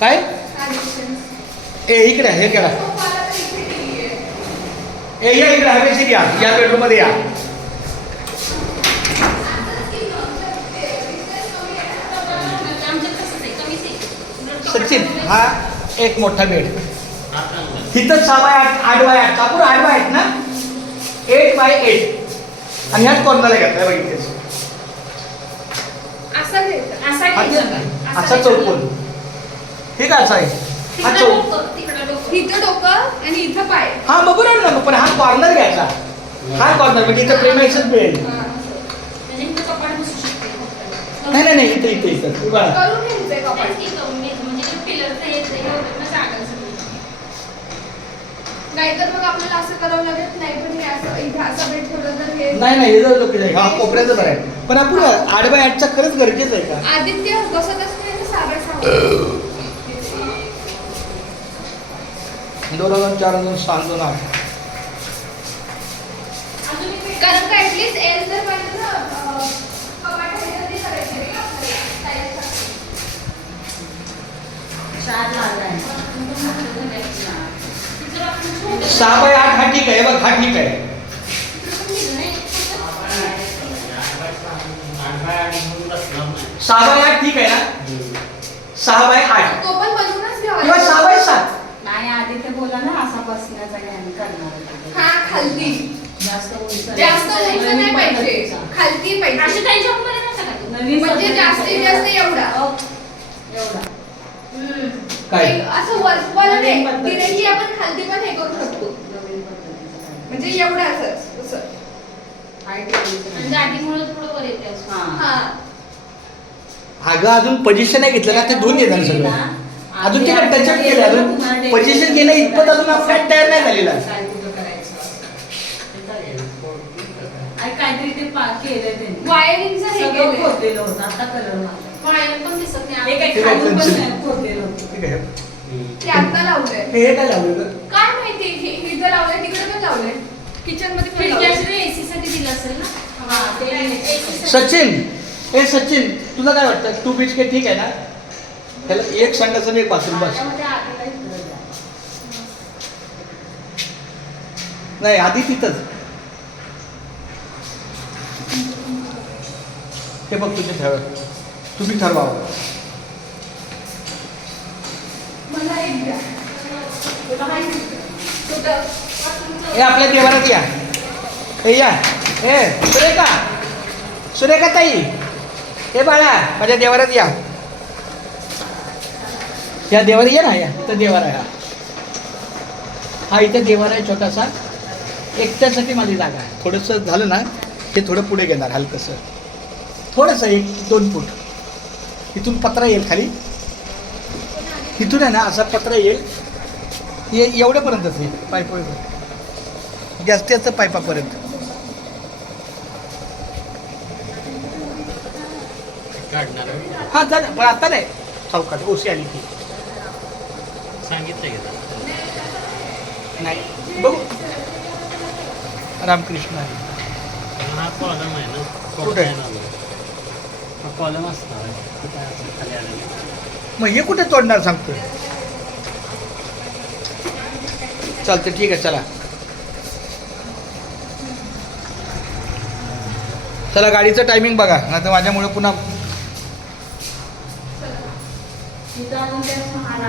काय? हा ए इकडे हे करा. आहे. ए या इकडे हवेशीर या. या बेडरूममध्ये या. सचिन हा एक मोठा बेड. इथं सहा बाय आठ आठ बाय आठ. कापूर आठ बाय आठ ना? Eight by eight. आणि ह्याच कॉर्नरला घेतलाय बघितलेस. असा असा हा. असा चौकोन ठीक आहे असा आहे हा चौक डोकं, तिकडं डोकं. इथं डोकं आणि इथं पाय हा बघू ना ना पण हा कॉर्नर घ्यायचा हा कॉर्नर म्हणजे इथं प्रेमायचंच मिळेल हा. म्हणजे. नाही नाही नाही इथं इथं इथं हे. म्हणजे हे सगळी. नाहीतर मग आपल्याला असं करावं लागत नाही पण हे असं इथे असं बेड ठेवलं तर हे नाही नाही हे जर. हा कोपऱ्याचं बरं आहे पण आपण आठ बाय आठचा खरंच गरजेचं आहे का आदित्य बसत असते सागर दोन हजार चार सहा दोन हे ते करायचं आहे सहा बाय आठ हा ठीक आहे बघ हा ठीक आहे. सहा बाय आठ ठीक आहे ना? सहा बाय आठ तो पण बनवूनच किंवा. सहा बाय सात नाही आधी ते बोला ना असा बसण्याचा ज्ञान करणार होते. हा खालती जास्त उंच जास्त नाही. उंच नाही पाहिजे. खालती पाहिजे काही जॉबमध्ये नव्हता का तू? नवीन म्हणजे जास्तीत जास्त एवढा. हो, एवढा काय? एक असं वरवाला नाही नवीन पद्धती. डिरेक्टली आपण खालती पण हे करू शकतो नवीन पद्धतीचा काय. म्हणजे एवढं असंच असं Height एवढीच आणि नाही. दाढीमुळं थोडं वर येते असं. हा. हा अगं अजून पोझिशन नाही घेतलं ना ते धुवून घेणार सगळं. अजून ते काय टचअप केलं अजून पोझिशन घेणं इतपत अजून आपल्याला तयार नाही झालेला. काय कुठं करायचं? आणि काहीतरी ते पा केलं त्यांनी. वायरिंगचं हे सगळं केलंय. खोदलेलं होतं आता कलर मारला वायर पण दिसत नाही. हे काही ते काय खालून पण pencil? नाही खोदलेलं होतं. ठीक आहे ते आता लावलंय. हे काय लावलं गं? काय माहिती हे- इथं लावलंय तिकडे पण लावलंय. किचनमध्ये पण लावलंय. AC साठी दिलं असेल ना? हा, ते AC साठी. सचिन ए सचिन तुला काय वाटतं? टू बीच के ठीक आहे ना? त्याला एक संडास एक बाथरूम बस. नाही आधी तिथंच. हे बघ तुझे ठरव. तुम्ही ठरवा. हे आपल्या देवारात या. हे या. हे सुरेखा. सुरेखा ताई. हे बाळा माझ्या देवारात या. या देवार या ना या. इथं देवार आहे हा. हा इथं देवार आहे छोटासा. एकट्यासाठी माझी जागा आहे. थोडंसं झालं ना हे थोडं पुढे घेणार हलकंसं. थोडंसं एक दोन फूट. इथून पत्रा येईल खाली. इथून आहे ना असा पत्रा येईल. ये एवढ्यापर्यंतच आहे पाईप जास्तीचं पाईपापर्यंत काढणार आहे. हां झालं. पण आता नाही. चौकात ओसी आली की सांगितलं की नाही? बघू. रामकृष्ण हा कॉलम आहे ना. कुठे? कॉलम असणार आहे. कुठे आहे असं खाली आलेलं मग हे कुठे तोडणार सांगतो चालतं ठीक आहे चला. चला गाडीचं टायमिंग बघा. नाही तर माझ्यामुळे पुन्हा तिथं अजून ते असं हारा